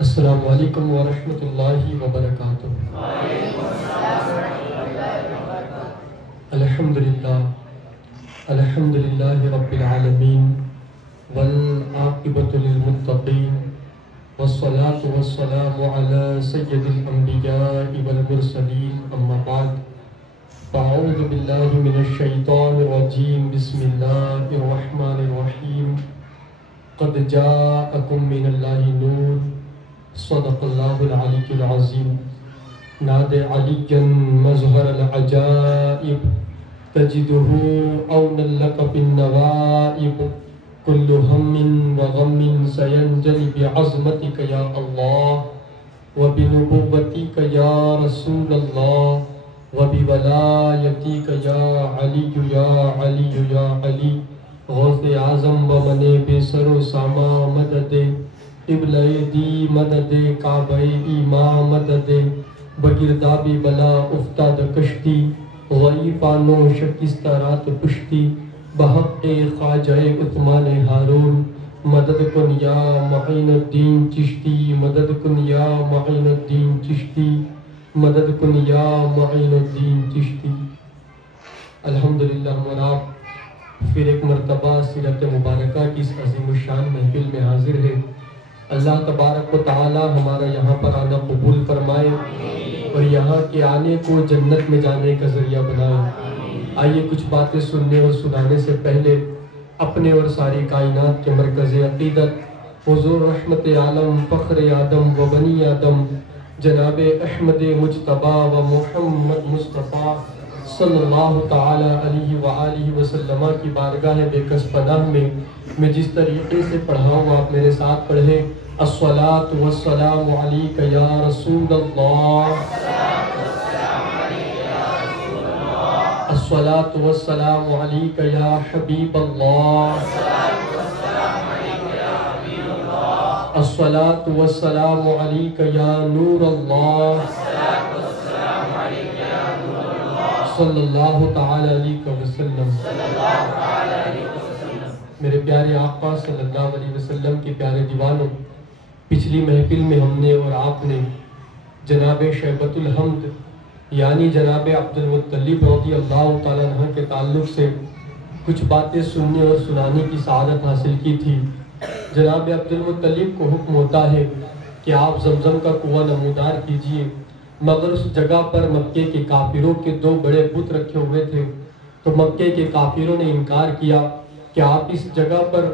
السلام علیکم ورحمۃ اللہ وبرکاتہ۔ الحمد للہ رب العالمین والعاقبۃ للمتقین والصلاة والسلام علی سید الانبیاء والمرسلین، اما بعد فاعوذ باللہ من الشیطان الرجیم، بسم اللہ الرحمن الرحیم۔ قد جاءکم من اللہ نور، صدق اللہ العلی العظیم۔ ناد علی مظہر العجائب، تجدہ اونا لک بالنوائب، کل ہم وغم سینجلی بعظمتک یا اللہ، وبنبوتک یا رسول اللہ، وبولایتک یا علی یا علی یا علی۔ غوث اعظم و منیب سر و ساما مدد، قبلہ دی مدد، کعبہ ایماں مدد، بگرداب بلا افتاد کشتی، ضعیفانو شکستہ رات پشتی، بحق خواجہ عثمان ہارون، مدد کن یا معین الدین چشتی، مدد کن یا معین الدین چشتی، مدد کن یا معین الدین چشتی۔ الحمدللہ ہم اور آپ پھر ایک مرتبہ سیرت مبارکہ کی اس عظیم الشان محفل میں حاضر ہے۔ اللہ تبارک و تعالی ہمارا یہاں پر آنا قبول فرمائے اور یہاں کے آنے کو جنت میں جانے کا ذریعہ بنائے۔ آئیے کچھ باتیں سننے اور سنانے سے پہلے اپنے اور ساری کائنات کے مرکز عقیدت حضور رحمت عالم فخر آدم و بنی آدم جناب احمد مجتبیٰ و محمد مصطفیٰ صلی اللہ تعالی علیہ وآلہ وسلم کی بارگاہ بے کس پناہ میں جس طریقے سے پڑھا ہوں آپ میرے ساتھ پڑھیں۔ الصلاۃ والسلام علیک یا رسول اللہ، الصلاۃ والسلام علیک یا حبیب اللہ، الصلاۃ والسلام علیک یا نور اللہ، صلی اللہ تعالی علیہ وسلم۔ میرے پیارے آقا صلی اللہ علیہ وسلم کے پیارے دیوانوں، پچھلی محفل میں ہم نے اور آپ نے جناب شیبۃ الحمد یعنی جناب عبد المطلب رضی اللہ تعالیٰ عنہ کے تعلق سے کچھ باتیں سننے اور سنانے کی سعادت حاصل کی تھی۔ جناب عبد المطلب کو حکم ہوتا ہے کہ آپ زمزم کا کنواں نمودار کیجئے، مگر اس جگہ پر مکے کے کافروں کے دو بڑے بت رکھے ہوئے تھے، تو مکے کے کافروں نے انکار کیا کہ آپ اس جگہ پر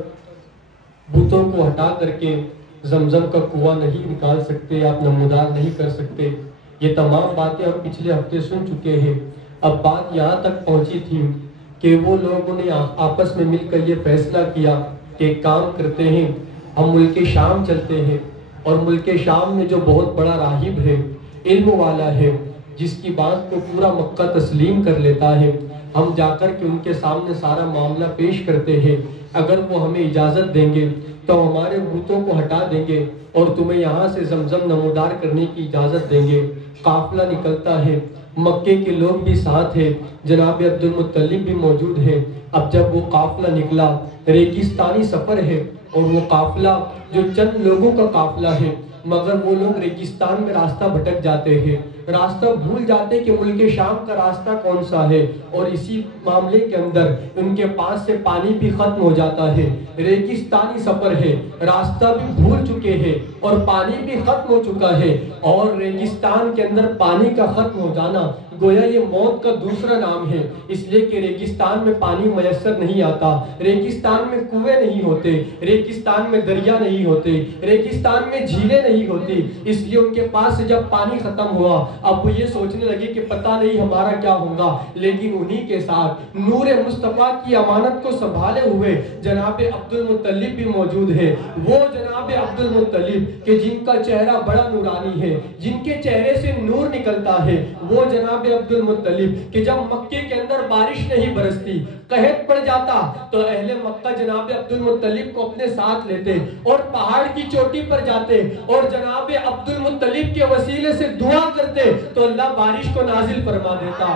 بتوں کو ہٹا کر کے زمزم کا کنواں نہیں نکال سکتے، آپ نمودار نہیں کر سکتے۔ یہ تمام باتیں ہم پچھلے ہفتے سن چکے ہیں۔ اب بات یہاں تک پہنچی تھی کہ وہ لوگوں نے آپس میں مل کر یہ فیصلہ کیا کہ ایک کام کرتے ہیں، ہم ملک شام چلتے ہیں، اور ملک شام میں جو بہت بڑا راہب ہے، علم والا ہے، جس کی بات کو پورا مکہ تسلیم کر لیتا ہے، ہم جا کر کے ان کے سامنے سارا معاملہ پیش کرتے ہیں۔ اگر وہ ہمیں اجازت دیں گے تو ہمارے بتوں کو ہٹا دیں گے اور تمہیں یہاں سے زمزم نمودار کرنے کی اجازت دیں گے۔ قافلہ نکلتا ہے، مکے کے لوگ بھی ساتھ ہیں، جناب عبد المطلب بھی موجود ہیں۔ اب جب وہ قافلہ نکلا، ریگستانی سفر ہے اور وہ قافلہ جو چند لوگوں کا قافلہ ہے، مگر وہ لوگ ریگستان میں راستہ بھٹک جاتے ہیں، راستہ بھول جاتے کہ ملک شام کا راستہ کون سا ہے، اور اسی معاملے کے اندر ان کے پاس سے پانی بھی ختم ہو جاتا ہے۔ ریگستانی سفر ہے، راستہ بھی بھول چکے ہیں اور پانی بھی ختم ہو چکا ہے، اور ریگستان کے اندر پانی کا ختم ہو جانا گویا یہ موت کا دوسرا نام ہے، اس لیے کہ ریگستان میں پانی میسر نہیں آتا، ریگستان میں کنویں نہیں ہوتے، ریگستان میں دریا نہیں ہوتے، ریگستان میں جھیلیں نہیں ہوتی، اس لیے ان کے پاس سے جب پانی ختم ہوا اب وہ یہ سوچنے لگے کہ پتہ نہیں ہمارا کیا ہوگا، لیکن انہی کے ساتھ نور مصطفیٰ کی امانت کو سنبھالے ہوئے جناب عبد المطلب بھی موجود ہے۔ وہ جناب عبد المطلب کہ جن کا چہرہ بڑا نورانی ہے، جن کے چہرے سے نور نکلتا ہے، وہ جناب عبد المطلب کہ جب مکے کے اندر بارش نہیں برستی، قحط پڑ جاتا، تو اہل مکہ جناب عبد المطلب کو اپنے ساتھ لیتے اور پہاڑ کی چوٹی پر جاتے اور جناب عبد المطلب کے وسیلے سے دعا کرتے کرتے تو اللہ بارش کو نازل فرما دیتا.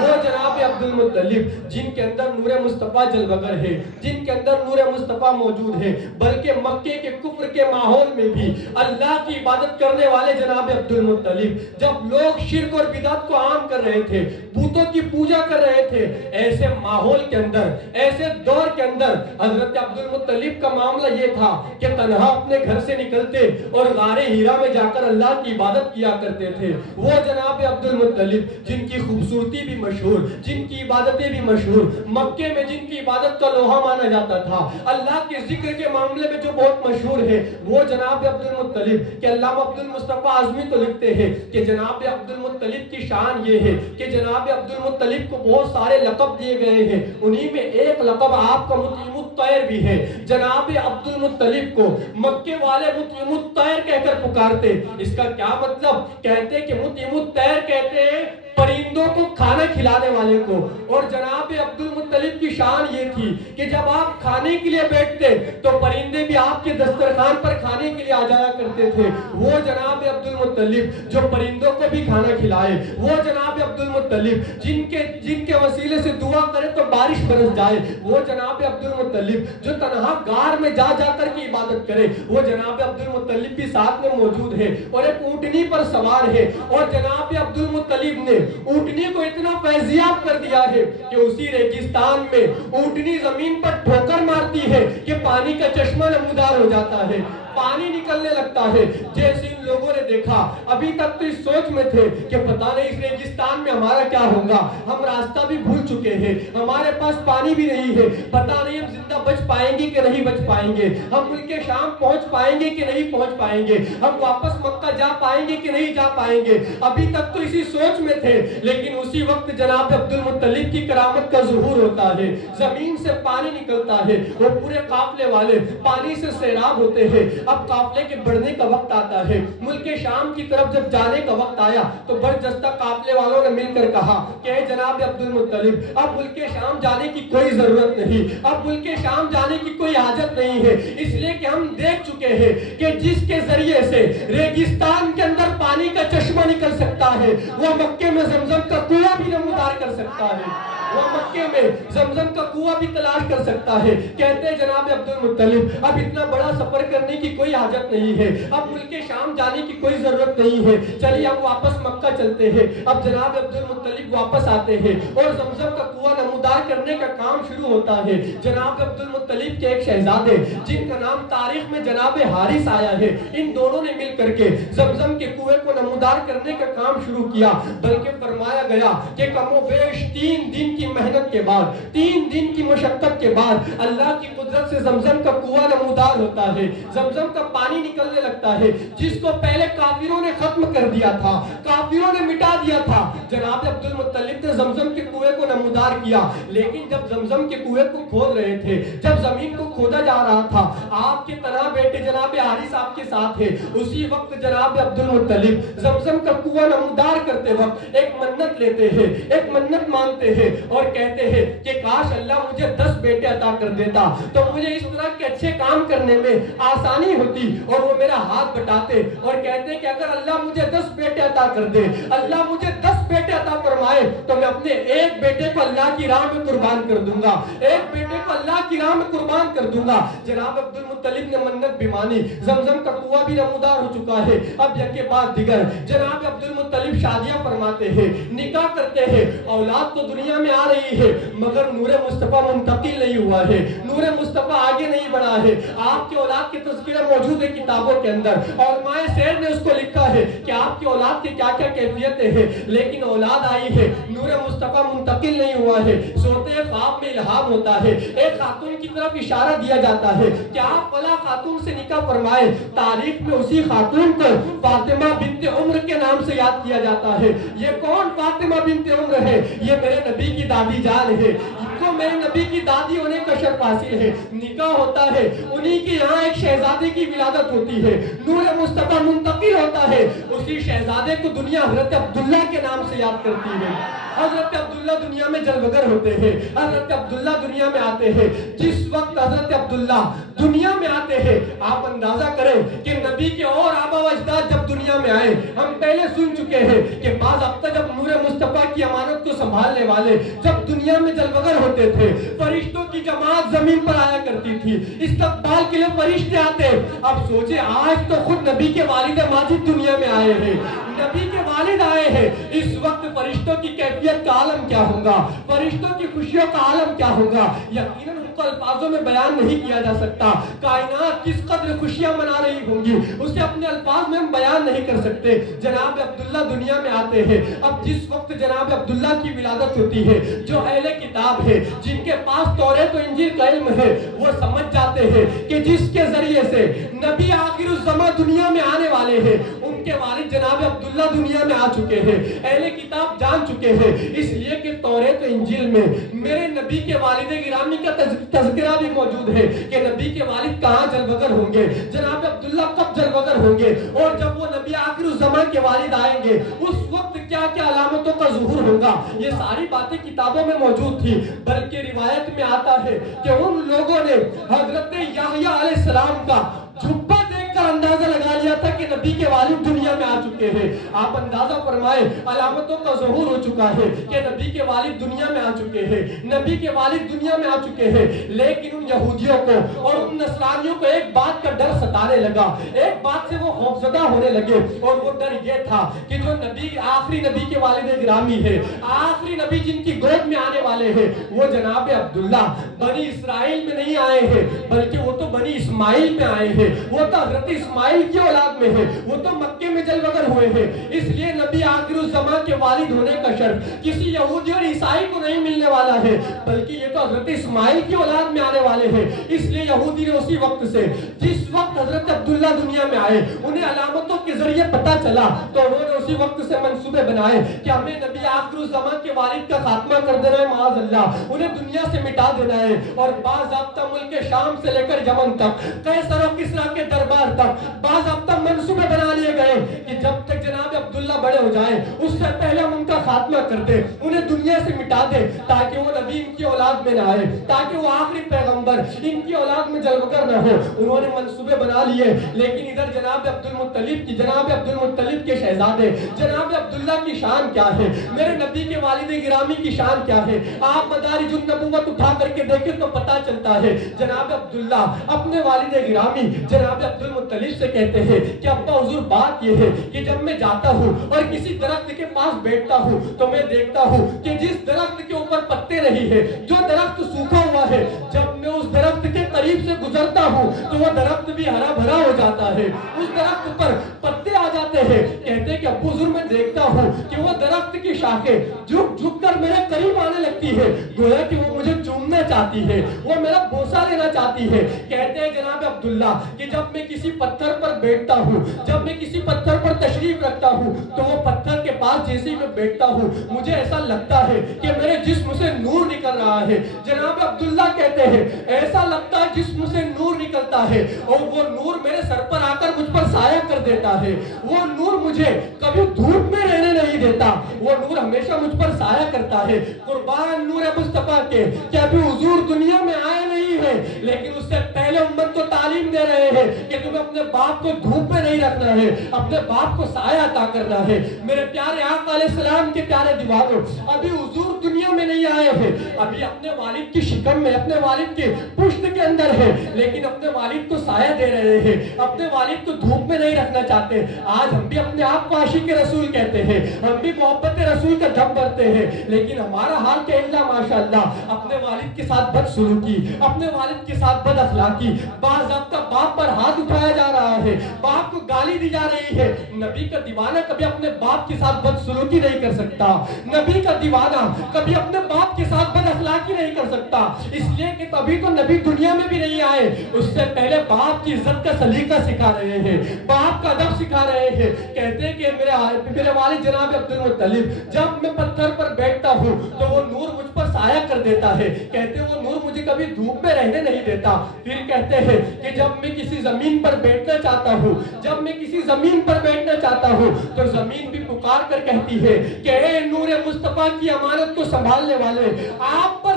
وہ جناب عبد المطلب جن کے اندر نور مصطفیٰ جلوگر ہے، جن کے اندر نور مصطفیٰ موجود ہے، بلکہ مکے کے کفر کے ماحول میں بھی اللہ کی عبادت کرنے والے جناب عبد المطلب، جب لوگ شرک اور بدعت کو عام کر رہے تھے، بتوں کی پوجا کر رہے تھے، ایسے ماحول کے اندر، ایسے دور کے اندر حضرت عبد المطلب کا معاملہ یہ تھا کہ تنہا اپنے گھر سے نکلتے اور غار ہیرا میں جا کر اللہ کی عبادت کیا کرتے تھے. وہ جناب عبد المطلب جن کی خوبصورتی بھی مشہور، جن کی عبادتیں بھی مشہور، مکے میں جن کی عبادت کا لوہا مانا جاتا تھا، اللہ کے ذکر کے معاملے میں جو بہت مشہور ہے، وہ جناب عبد المطلب کہ علامہ عبد المصطفیٰ اعظمی تو لکھتے ہیں کہ جناب عبد المطلب کی شان یہ ہے کہ جناب عبد المطلب کو بہت سارے لقب دیے گئے ہیں، انہی میں ایک لقب آپ کا مطعم الطیر بھی ہے. جناب عبد المطلب کو مکے والے مطعم الطیر کہہ کر پکارتے. اس کا کیا مطلب؟ کہتے کہ مطعم الطیر کہتے ہیں پرندوں کو کھانا کھلانے والے کو. اور جناب عبد المطلب کی شان یہ تھی کہ جب آپ کھانے کے لیے بیٹھتے تو پرندے بھی آپ کے دسترخوان پر کھانے کے لیے آ جایا کرتے تھے. وہ جناب عبد المطلب جو پرندوں کو بھی کھانا کھلائے، وہ جناب عبد المطلب جن کے وسیلے سے دعا کرے تو بارش برس جائے، وہ جناب عبد المطلب جو تنہا غار میں جا جا کر کی عبادت کرے، وہ جناب عبد المطلب بھی ساتھ میں موجود ہے اور ایک اونٹنی پر سوار ہے. اور جناب عبد المطلب نے اونٹنی کو اتنا فیضیاب کر دیا ہے کہ اسی ریگستان میں اونٹنی زمین پر ٹھوکر مارتی ہے کہ پانی کا چشمہ نمودار ہو جاتا ہے، پانی نکلنے لگتا ہے. جیسے ان لوگوں نے دیکھا، ابھی تک تو اس سوچ میں تھے کہ پتہ نہیں اس ریگستان میں ہمارا کیا ہوگا، ہم راستہ بھی بھول چکے ہیں، ہمارے پاس پانی بھی نہیں ہے، پتہ نہیں ہم زندہ بچ پائیں گے کہ نہیں بچ پائیں گے، ہم ملک شام پہنچ پائیں گے کہ نہیں پہنچ پائیں گے، ہم واپس مکہ جا پائیں گے کہ نہیں جا پائیں گے. ابھی تک تو اسی سوچ میں تھے، لیکن اسی وقت جناب عبد المطلب کی کرامت کا ظہور ہوتا ہے. زمین سے پانی نکلتا ہے، وہ پورے قافلے والے پانی سے سیراب ہوتے ہیں. اب قافلے کے بڑھنے کا وقت آتا ہے، ملک شام کی طرف جب جانے کا وقت آیا تو برجستہ قافلے والوں نے مل کر کہا کہ اے جناب عبد المطلب، اب ملک شام جانے کی کوئی ضرورت نہیں، اب ملک شام جانے کی کوئی حاجت نہیں ہے، اس لیے کہ ہم دیکھ چکے ہیں کہ جس کے ذریعے سے ریگستان کے اندر پانی کا چشمہ نکل سکتا ہے، وہ مکے میں زمزم کا کنواں بھی نمودار کر سکتا ہے، وہ مکے میں زمزم کا کنواں بھی تلاش کر سکتا ہے. کہتے ہیں جناب عبد المطلب اب اتنا بڑا سفر کرنے کی کوئی حاجت نہیں ہے، اب ملک شام جانے کی کوئی ضرورت نہیں ہے، چلیے ہم واپس مکہ چلتے ہیں. اب جناب عبد المطلب واپس آتے ہیں اور زمزم کا کنواں نمودار کرنے کا کام شروع ہوتا ہے. جناب عبد المطلب کے ایک شہزادے جن کا نام تاریخ میں جناب حارث آیا ہے، ان دونوں نے مل کر کے زمزم کے کنویں کو نمودار کرنے کا کام شروع کیا. بلکہ فرمایا گیا کہ کم و بیش 3 دن کی محنت کے بعد، 3 دن کی مشقت کے بعد اللہ کی قدرت سے زمزم کا کنواں نمودار ہوتا ہے، زمزم کا پانی نکلنے لگتا ہے. جس کو پہلے کافروں نے ختم کر دیا تھا، کافروں نے مٹا دیا تھا، جناب عبد المطلب نے زمزم کے کنویں کو نمودار کیا. لیکن جب زمزم کے کنویں کو کھود رہے تھے، جب زمین کو کھودا جا رہا تھا، آپ کے طرح بیٹے جناب حارث آپ کے ساتھ ہے. اسی وقت جناب عبد المطلب زمزم کا کنواں نمودار کرتے وقت ایک منت لیتے ہیں، ایک منت مانگتے ہیں اور کہتے ہیں کہ کاش اللہ مجھے 10 بیٹے عطا کر دیتا تو مجھے اس طرح کے اچھے کام کرنے میں آسانی ہوتی. اور وہ میرا ہاتھ بٹاتے اور کہتے کہ اگر اللہ مجھے 10 بیٹے عطا کر دے، اللہ مجھے 10 بیٹے عطا فرمائے تو میں اپنے ایک بیٹے کو اللہ کی راہ میں قربان کر دوں گا، ایک بیٹے کو اللہ کی راہ میں قربان کر دوں گا. جناب عبد المطلب نے منت بھی مانی، زمزم کا کنواں بھی نمودار ہو چکا ہے. اب یکے بعد دیگر جناب عبد المطلب شادیاں فرماتے ہیں، نکاح کرتے ہیں. اولاد تو دنیا میں آ رہی ہے مگر نور مصطفیٰ منتقل نہیں ہوا ہے، نور مصطفیٰ آگے نہیں بڑھا ہے. آپ کی اولاد کے تذکرہ موجود ہے کتابوں کے اندر، علماء سیر نے اس کو لکھا ہے کہ آپ کی اولاد کی کیا کیا کیفیتیں ہیں. لیکن اولاد آئی ہے، نور مصطفیٰ منتقل نہیں ہوا ہے. سوتے خواب میں الہام ہوتا ہے، ایک خاتون کی طرف اشارہ دیا جاتا ہے کہ آپ فلاں خاتون سے نکاح فرمائے. تاریخ میں اسی خاتون کو فاطمہ بنت عمر کے نام سے یاد کیا جاتا ہے. یہ کون فاطمہ بنت عمر ہے؟ یہ میرے نبی کی دادی جان ہے، کو میرے نبی کی دادی ہونے کا شرف حاصل ہے. نکاح ہوتا ہے، انہی کے یہاں ایک شہزادے کی ولادت ہوتی ہے، نور مصطفیٰ منتقل ہوتا ہے. اسی شہزادے کو دنیا حضرت عبداللہ کے نام سے یاد کرتی ہے. حضرت عبداللہ دنیا میں جلوگر ہوتے ہیں، حضرت عبداللہ دنیا میں آتے ہیں. جس وقت حضرت عبداللہ دنیا میں آتے ہیں آپ اندازہ کریں کہ نبی کے اور آبا و اجداد جب دنیا میں آئے ہم پہلے سن چکے ہیں کہ بعض اب تک جب نور مصطفیٰ کی امانت کو سنبھالنے والے جب دنیا میں جلوگر ہوتے تھے، فرشتوں کی جماعت زمین پر آیا کرتی تھی، استقبال کے لیے فرشتے آتے. اب سوچے آج تو خود نبی کے والد ماجد دنیا میں آئے ہیں، نبی کے والد آئے ہیں، اس وقت فرشتوں کی کیفیت کا عالم کیا ہوگا، فرشتوں کی خوشیوں کا عالم کیا ہوگا، یقیناً ان کو الفاظوں میں بیان نہیں کیا جا سکتا. کائنات کس قدر خوشیاں منا رہی ہوں گی اسے اپنے الفاظ میں ہم بیان نہیں کر سکتے. جناب عبداللہ دنیا میں آتے ہیں. اب جس وقت جناب عبداللہ کی ولادت ہوتی ہے، جو اہل کتاب ہے، جن کے پاس توریت و انجیل کا علم ہے، وہ سمجھ جاتے ہیں کہ جس کے ذریعے سے نبی آخر الزمان دنیا میں آنے والے ہیں، ان کے والد جناب عبداللہ دنیا میں آ چکے ہیں، اہل کتاب جان چکے ہیں. اس لیے کہ توریت و انجیل میں میرے نبی کے والد گرامی کا تذکرہ بھی موجود ہے کہ نبی کے والد کہاں جلوگر ہوں گے، جناب عبداللہ کب جلوگر ہوں گے، اور جب وہ نبی آخر الزمان کے والد آئیں گے اس وقت کیا کیا علامتوں کا ظہور ہوگا. یہ ساری باتیں کتابوں میں موجود تھی. بلکہ روایت میں آتا ہے کہ ان لوگوں نے حضرت یحییٰ علیہ السلام کا جھبا دیکھ کر اندازہ لگا لیا تھا کہ نبی کے والد دنیا میں آ چکے ہیں. آپ اندازہ فرمائیں علامتوں کا ظہور ہو چکا ہے کہ نبی کے والد دنیا میں آ چکے ہیں، نبی کے والد دنیا میں آ چکے ہیں. لیکن ان یہودیوں کو اور ان نصرانیوں کو ایک بات کا ڈر ستانے لگا، ایک بات سے وہ خوفزدہ ہونے لگے، اور وہ ڈر یہ تھا کہ جو نبی آخری نبی کے والد گرامی ہے، آخری نبی جن کی گود میں آنے والے ہیں، وہ جناب عبداللہ بنی اسرائیل میں نہیں آئے ہیں بلکہ وہ تو بنی اسماعیل میں آئے ہیں، وہ تو حضرت اسماعیل کی اولاد میں ہے، وہ تو مکے میں جلوگر ہوئے ہیں. اس لیے نبی آخر الزمان کے والد ہونے کا شرف کسی یہودی اور عیسائی کو نہیں ملنے والا ہے بلکہ یہ تو حضرت اسماعیل کی اولاد میں آنے والے ہیں. اس لیے یہودی نے اسی وقت سے جس وقت حضرت عبداللہ دنیا میں آئے انہیں علامتوں کے ذریعے پتا چلا تو انہوں نے اسی وقت سے منصوبے بنائے کہ ہمیں نبی آخر الزمان کے والد کا خاتمہ کر دینا ہے، معاذ اللہ انہیں دنیا سے مٹا دینا ہے. اور باضابطہ ملک شام سے لے کر یمن تک، قیصر و کسریٰ کے دربار تک باضابطہ منصوبے بنا لیے گئے کہ جب تک جناب عبداللہ بڑے ہو جائیں اس سے پہلے ہم ان کا خاتمہ کر دیں، انہیں دنیا سے مٹا دیں تاکہ وہ نبی ان کی اولاد میں نہ آئے، تاکہ وہ آخری پیغمبر ان کی اولاد میں جلوگر نہ ہو. انہوں نے منصوبے بنا لیے. لیکن ادھر جناب عبد المطلب کے شہزادے جناب عبداللہ کی شان کیا ہے، میرے نبی کے والد گرامی کی شان کیا ہے. آپ مدارج النبوت اٹھا کر کے دیکھیں تو پتا چلتا ہے جناب عبداللہ اپنے والد گرامی جناب عبد المطلب سے کہتے ہیں کہ ابا حضور بات یہ ہے کہ جب میں جاتا ہوں اور کسی درخت کے پاس بیٹھتا ہوں تو میں دیکھتا ہوں کہ جس درخت کے اوپر پتے نہیں ہے، جو درخت سوکھا ہوا ہے، جب میں اس درخت کے قریب سے گزرتا ہوں تو وہ درخت بھی ہرا بھرا ہو جاتا ہے، اس درخت پر پتے آ جاتے ہیں. کہتے ہیں کہ ابو حضور میں دیکھتا ہوں کہ وہ درخت کی شاخیں جھک جھک کر میرے قریب آنے لگتی ہے، گویا کہ وہ مجھے چومنا چاہتی ہے، وہ میرا بوسہ لینا چاہتی ہے. کہتے ہیں جناب عبداللہ کہ جب میں کسی پتھر پر بیٹھتا ہوں، جب میں کسی پتھر پر تشریف رکھتا ہوں تو وہ پتھر کے پاس جیسے ہی میں بیٹھتا ہوں مجھے ایسا لگتا ہے کہ میرے جسم سے نور نکل رہا ہے. جناب عبداللہ کہتے ہیں ایسا لگتا ہے جسم سے نور نکلتا ہے اور وہ نور میرے سر پر آ کر مجھ پر سایہ کر دیتا ہے. وہ نور مجھے کبھی دھوپ میں رہنے نہیں دیتا، وہ نور ہمیشہ مجھ پر سایہ کرتا ہے. قربان نور مصطفیٰ کے کہ ابھی حضور دنیا میں آئے نہیں ہیں لیکن اس سے پہلے امت کو تعلیم دے رہے ہیں کہ تمہیں اپنے باپ کو دھوپ میں نہیں رکھنا ہے، اپنے باپ کو سایہ عطا کرنا ہے. میرے پیارے آقا علیہ السلام کے پیارے دیوانوں، ابھی حضور دنیا میں نہیں آئے ہیں، ابھی اپنے والد کی شکم میں، اپنے والد کے پشت کے اندر ہے، لیکن اپنے والد کو سایہ دے رہے ہیں، اپنے والد کو دھوپ میں نہیں رکھنا چاہتے. آج ہم بھی اپنے آپ کو عاشق رسول کہتے ہیں، ہم بھی محبت رسول کا جھب بھرتے ہیں، لیکن ہمارا حال کہ اللہ ماشاءاللہ اپنے والد کے ساتھ بد سلوکی، اپنے والد کے ساتھ بد اخلاقی، باضابطہ باپ پر ہاتھ اٹھایا جا رہا ہے، باپ کو گالی دی جا رہی ہے. نبی کا دیوانہ کبھی اپنے باپ کے ساتھ بد سلوکی نہیں کر سکتا، نبی کا دیوانہ کبھی اپنے باپ کے ساتھ بد اخلاقی نہیں کر سکتا. اس لیے کہ تبھی تو نبی دنیا میں بھی نہیں آئے، اس سے پہلے باپ کی عزت کا سلیقہ سکھا رہے ہیں، باپ کا ادب سکھا رہے ہیں. کہتے ہیں کہ میرے والد جناب عبد المطلب جب میں پتھر پر بیٹھتا ہوں تو وہ نور مجھ پر سایہ کر دیتا ہے. کہتے ہیں وہ نور مجھے کبھی دھوپ میں رہنے نہیں دیتا. پھر کہتے ہیں کہ جب میں کسی زمین پر بیٹھنا چاہتا ہوں، جب میں کسی زمین پر بیٹھنا چاہتا ہوں تو زمین بھی پکار کر کہتی ہے کہ اے نور مصطفیٰ کی امانت کو سنبھالنے والے، آپ پر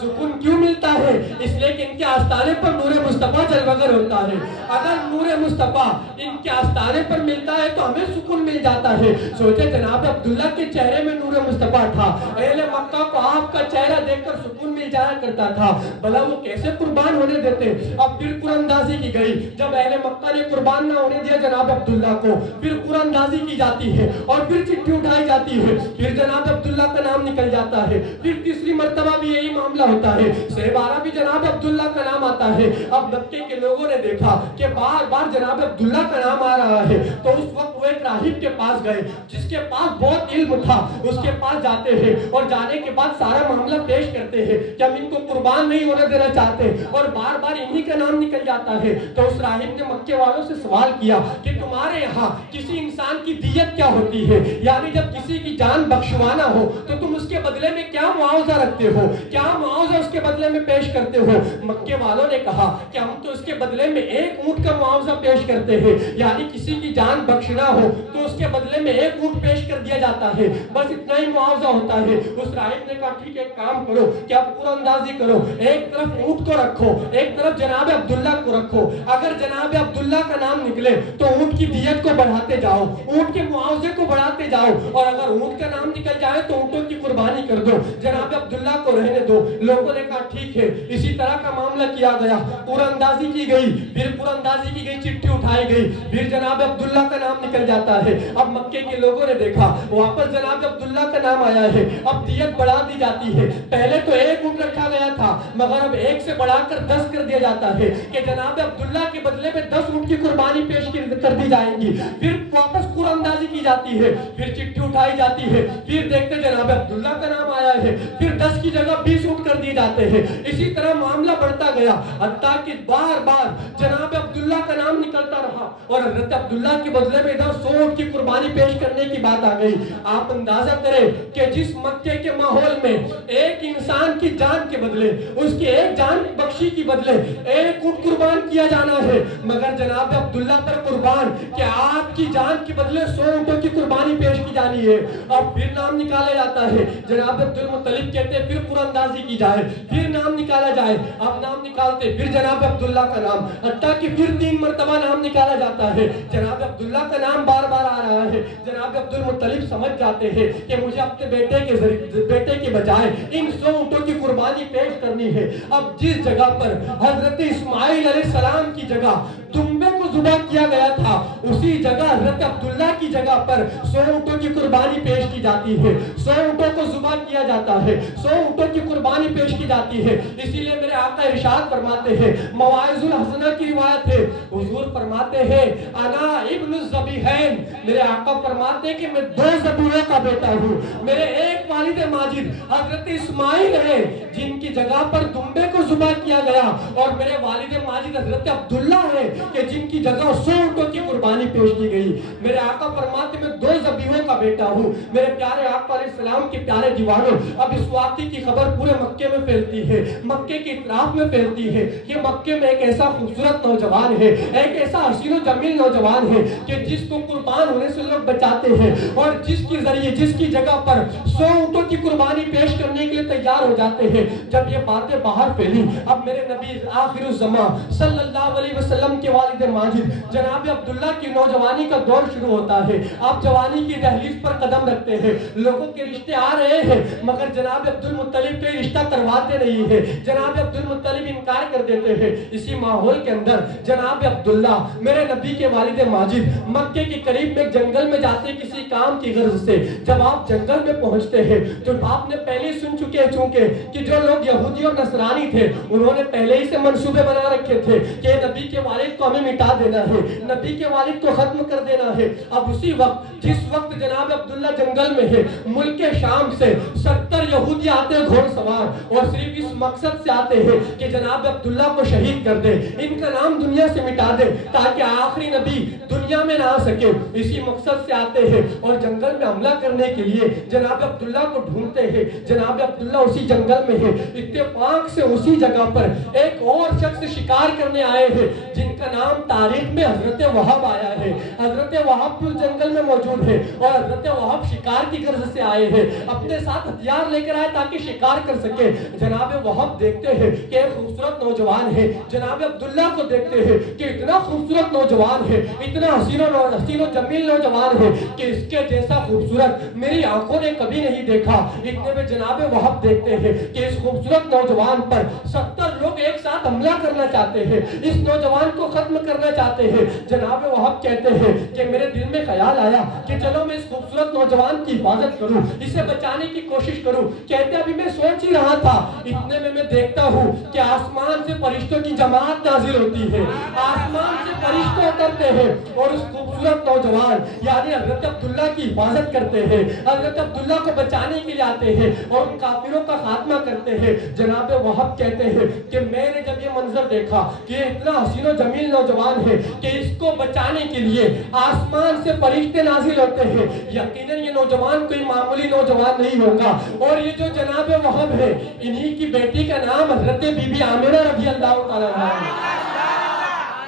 سکون کیوں ملتا ہے؟ اس لیے کہ ان کے آستانے پر نور مصطفیٰ جلوگر ہوتا ہے۔ اگر نور مصطفیٰ ان کے آستانے پر ملتا ہے تو ہمیں سکون مل جاتا ہے۔ سوچے جناب عبداللہ کے چہرے میں نور مصطفیٰ تھا، اہل مکہ کو آپ کا چہرہ دیکھ کر سکون مل جایا کرتا تھا، بھلا وہ کیسے قربان ہونے دیتے؟ اب پھر قرآن اندازی کی گئی، جب اہل مکہ نے قربان نہ ہونے دیا جناب عبداللہ کو، پھر قرآن اندازی کی جاتی ہے اور پھر چٹھی اٹھائی جاتی ہے، پھر جناب عبداللہ کا نام نکل جاتا ہے، پھر تیسری مرتبہ بھی یہی معاملہ ہوتا ہے، سہ بارہ بھی جناب عبداللہ کا نام آتا ہے۔ اب مکے کے لوگوں نے دیکھا کہ بار بار جناب عبداللہ کا نام آ رہا ہے، تو اس وقت وہ ایک راہب کے پاس گئے جس کے پاس بہت علم تھا، اس کے پاس جاتے ہیں اور جانے کے بعد سارا معاملہ پیش کرتے ہیں کہ ہم ان کو قربان نہیں ہونے دینا چاہتے اور بار بار انہی کا نام نکل جاتا ہے۔ تو اس راہب نے مکے والوں سے سوال کیا کہ تمہارے یہاں کسی انسان کی دیت کیا ہوتی ہے؟ یعنی جب کسی کی جان بخشوانا ہو تو تم اس کے بدلے میں کیا معاوضہ رکھتے ہو، کیا معاوضہ اس کے بدلے میں پیش کرتے ہو؟ مکے والوں نے کہا کہ ہم تو اس کے بدلے میں ایک اونٹ کا معاوضہ پیش کرتے ہیں، یعنی کسی کی جان بخشنا ہو تو اس کے بدلے میں ایک اونٹ پیش کر دیا جاتا ہے، بس اتنا ہی معاوضہ ہوتا ہے۔ اس راہب نے کہا ٹھیک ہے، کام کرو کہ اب قرآن اندازی کرو، ایک طرف اونٹ کو رکھو، ایک طرف جناب عبداللہ کو رکھو، اگر جناب عبداللہ کا نام نکلے تو اونٹ کی دیت کو بڑھاتے جاؤ، اونٹ کے معاوضے کو بڑھاتے جاؤ، اور اگر اونٹ کا نام نکل جائے تو اونٹوں کی قربانی کر دو، جناب عبداللہ کو رہنے دو۔ لوگوں نے کہا ٹھیک ہے، اسی طرح کا معاملہ کیا گیا، قرآن اندازی کی گئی، پھر قرآن اندازی کی گئی، چٹھی اٹھائی گئی، پھر جناب عبداللہ کا نام نکل جاتا ہے۔ اب مکے کے لوگوں نے دیکھا واپس جناب عبداللہ کا نام آیا ہے، اب دیت بڑھا دی جاتی ہے، پہلے تو ایک اونٹ رکھا گیا تھا مگر اب ایک سے بڑھا کر 10 کر دیا جاتا ہے کہ جناب عبداللہ کے بدلے میں 10 اونٹ کی قربانی پیش کر دی جائیں گی۔ پھر واپس قرآن اندازی کی جاتی ہے، پھر چٹھی اٹھائی جاتی ہے، پھر دیکھتے جناب عبداللہ کا نام آیا ہے، پھر 10 کی جگہ 20 اونٹ کر دیے جاتے ہیں۔ اسی طرح معاملہ بڑھتا گیا حتیٰ کہ بار بار جناب عبداللہ کا نام نکلتا رہا اور حضرت عبداللہ کے بدلے میں 100 اونٹ کی قربانی پیش کرنے کی بات آ گئی۔ آپ اندازہ کریں کہ جس مکے کے ماحول میں ایک انسان کی جان کے بدلے، اس کی ایک جان بخشی کی بدلے ایک اونٹ قربان کیا جانا ہے، مگر جناب عبداللہ پر قربان کہ آپ کی جان کے بدلے 100 اونٹوں کی قربانی پیش کی جانی ہے۔ اب پھر نام نکالا جاتا ہے، جناب عبدالمطلب کہتے ہیں پھر قرآن اندازی کی جائے، پھر نام نکالا جائے، اب نام نکالتے پھر جناب عبداللہ کا نام، حتیٰ کہ پھر 3 مرتبہ نام نکالا جاتا ہے، جناب عبداللہ کا نام بار بار آ رہا ہے۔ جناب عبدالمطلب سمجھ جاتے ہیں کہ مجھے اپنے بیٹے کے بجائے ان 100 اونٹوں کی قربانی پیش کرنی ہے۔ اب جس جگہ پر حضرت اسماعیل علیہ السلام کی جگہ دمبے کو ذبح کیا گیا تھا، اسی جگہ حضرت عبداللہ کی جگہ پر 100 اونٹوں کی قربانی پیش کی جاتی ہے، 100 اونٹوں کو ذبح کیا جاتا ہے، 100 اونٹوں کی قربانی پیش کی جاتی ہے۔ اسی لیے میرے آقا ارشاد فرماتے ہیں، مواعظ الحسنہ کی روایت ہے، حضور فرماتے ہیں انا ابن الذبیحین، میرے آقا فرماتے ہیں کہ میں 2 ذبیحوں کا بیٹا ہوں، میرے ایک والد ماجد حضرت اسماعیل ہیں جن کی جگہ پر دمبے کو ذبح کیا گیا، اور میرے والد ماجد حضرت عبداللہ ہیں کہ جن کی جگہ 100 اونٹوں کی قربانی پیش کی گئی۔ میرے آقا فرماتے میں 2 ذبیحوں کا بیٹا ہوں۔ میرے پیارے آقا علیہ السلام کے پیارے دیوانوں، اب اس واقعے کی خبر پورے مکے میں پھیلتی ہے، مکے کے اطراف میں پھیلتی ہے کہ مکے میں ایک ایسا خوبصورت نوجوان ہے، ایک ایسا حسین و جمیل نوجوان ہے کہ جس کو قربان ہونے سے لوگ بچاتے ہیں اور جس کے ذریعے جس کی جگہ پر 100 اونٹوں کی قربانی پیش کرنے کے لیے تیار ہو جاتے ہیں۔ جب یہ باتیں باہر پھیلی، اب میرے نبی آخر الزمان صلی اللہ علیہ وسلم کے والد ماجد جناب عبداللہ کی نوجوانی کا دور شروع ہوتا ہے۔ آپ جوانی کی دہلیز پر قدم رکھتے ہیں، لوگوں کے رشتے آ رہے ہیں مگر جناب عبدالمطلب کوئی رشتہ کرواتے نہیں ہیں، جناب عبدالمطلب انکار کر دیتے ہیں۔ اسی ماحول کے اندر جناب عبداللہ میرے نبی کے والد ماجد مکے کے قریب میں جنگل میں جاتے کسی کام کی غرض سے۔ جب آپ جنگل میں پہنچتے ہیں تو آپ نے پہلے سن چکے چونکہ کہ جو لوگ یہودی اور نصرانی تھے انہوں نے پہلے ہی سے منصوبے بنا رکھے تھے کہ نبی کے والد کو ہمیں مٹا دینا ہے، نبی کے والد کو ختم کر دینا ہے۔ اب اسی وقت جس وقت جناب عبداللہ جنگل میں ہے، ملک شام سے 70 یہودی آتے ہیں گھوڑ سوار، اور صرف اس مقصد سے آتے ہیں کہ جناب عبداللہ کو شہید کر دے، ان کا نام دنیا سے مٹا دے تاکہ آخری نبی دنیا میں نہ آ سکے۔ اسی مقصد سے آتے ہیں اور جنگل میں حملہ کرنے کے لیے جناب عبداللہ کو ڈھونڈتے ہیں۔ جناب عبداللہ اسی جنگل میں ہے، اتفاق سے اسی جگہ پر ایک اور شخص شکار کرنے آئے ہیں جن کا کا نام تاریخ میں حضرت وہب آیا ہے. حضرت وہب بھی اس جنگل میں موجود ہے اور حضرت وہب شکار کی غرض سے آئے ہیں, اپنے ساتھ ہتھیار لے کر آئے تاکہ شکار کر سکے. جناب وہب دیکھتے ہیں کہ ایک خوبصورت نوجوان ہے. جناب عبداللہ کو دیکھتے ہیں کہ اتنا خوبصورت نوجوان ہے, اتنا حسین و جمیل نوجوان ہے کہ اس کے جیسا خوبصورت میری آنکھوں نے کبھی نہیں دیکھا. اتنے میں جناب وہب دیکھتے ہیں کہ اس خوبصورت نوجوان پر 70 لوگ ایک ساتھ حملہ کرنا چاہتے ہیں, اس نوجوان کو ختم کرنا چاہتے ہیں. جناب وہب کہتے ہیں کہ میرے دل میں خیال آیا کہ چلو میں اس خوبصورت نوجوان کی حفاظت کروں, اسے بچانے کی کوشش کروں. کہتے ابھی میں سوچ ہی رہا تھا, اتنے میں دیکھتا ہوں کہ آسمان سے فرشتوں کی جماعت نازل ہوتی ہے, آسمان سے فرشتے اترتے ہیں اور اس خوبصورت نوجوان یعنی حضرت عبداللہ کی حفاظت کرتے ہیں, حضرت عبداللہ کو بچانے کے لیے آتے ہیں اور ان کافروں کا خاتمہ کرتے ہیں. جناب وہب کہتے ہیں کہ میں نے جب یہ منظر دیکھا کہ یہ اتنا حسین و جمیل نوجوان ہے کہ اس کو بچانے کے لیے آسمان سے فرشتے نازل ہوتے ہیں, یقیناً یہ نوجوان کوئی معمولی نوجوان نہیں ہوگا. اور یہ جو جناب وہب ہے انہی کی بیٹی کا نام حضرت بی بی آمنہ رضی اللہ تعالیٰ عنہا ہے,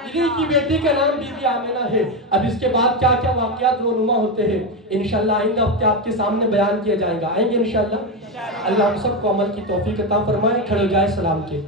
انہی کی بیٹی کا نام بی بی آمنہ ہے. اب اس کے بعد کیا کیا واقعات رونما ہوتے ہیں انشاءاللہ آئندہ ہفتے آپ کے سامنے بیان کیا جائیں گا. آئیں گے انشاءاللہ. اللہ ہم سب کو عمل کی توفیق عطا فرمائے. کھڑے ہو جائے سلام کے.